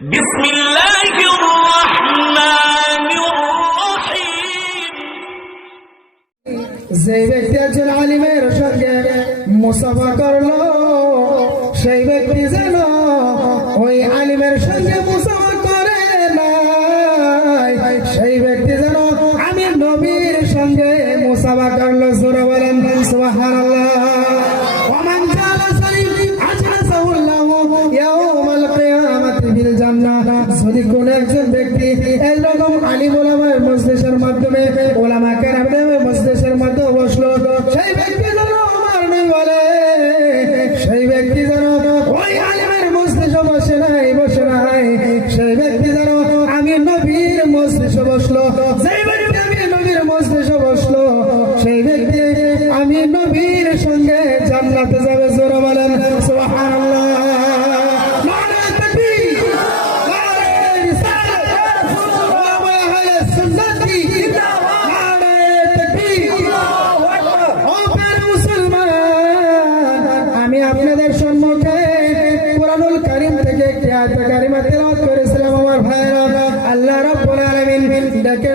বিসমিল্লাহির রাহমানির রহিম। যে ব্যক্তি একজন আলিমের সঙ্গে মুসাফা করলো, সেই ব্যক্তি যেন ওই আলিমের সঙ্গে মুসাফা করে নাই, সেই ব্যক্তি যেন আমি নবীর সঙ্গে মুসাফা করলো। জোরে বলেন সুবহানাল্লাহ। ওমান জালাসানি আজলাসাহুল্লাহু ইয়াউমাল কিয়ামাতি বিল জান্নাহ। যদি কোন একজন ব্যক্তি এরকম আলিম ওলামার মজলিসের মাধ্যমে, ওলামা কেরামদের মজলিসের মাধ্যমে বসলো, সেই ব্যক্তি যেন আমার নবী বলে, সেই ব্যক্তি যেন ওই আলিমের মজলিসে বসে নাই, সেই ব্যক্তি যেন আমি নবীর মজলিসে বসলো। সেই ব্যক্তি আমি নবীর মজলিসে বসলো, সেই ব্যক্তি আমি নবীর সঙ্গে জান্নাতে যাবে। জোরে বলেন সুবহানাল্লাহ। আমি আপনাদের সম্মুখে কুরআনুল কারীম থেকে একটি আয়াত কারিমা তেলাওয়াত করেছিলাম। আমার ভাইরা, আল্লাহ রাব্বুল আলামিন ডেকে